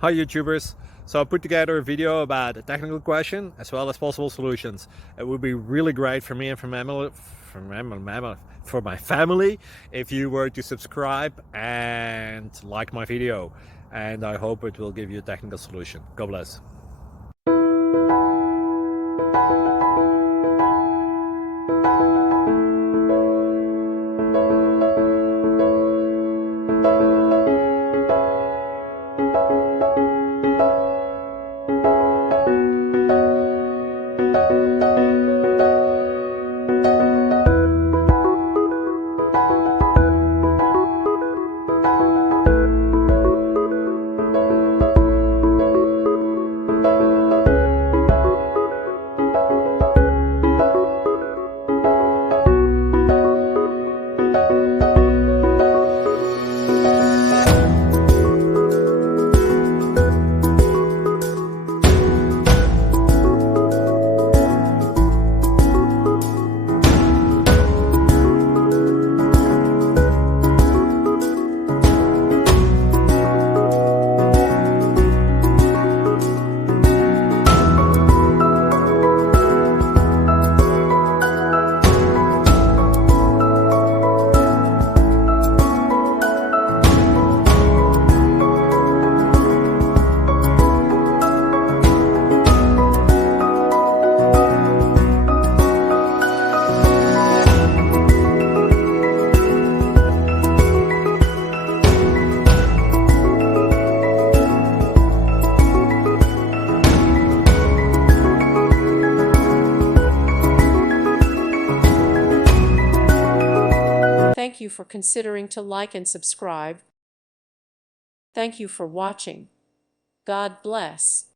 Hi YouTubers! So I put together a video about a technical question as well as possible solutions. It would be really great for me and for my family if you were to subscribe and like my video, and I hope it will give you a technical solution. God bless. Thank you for considering to like and subscribe. Thank you for watching. God bless.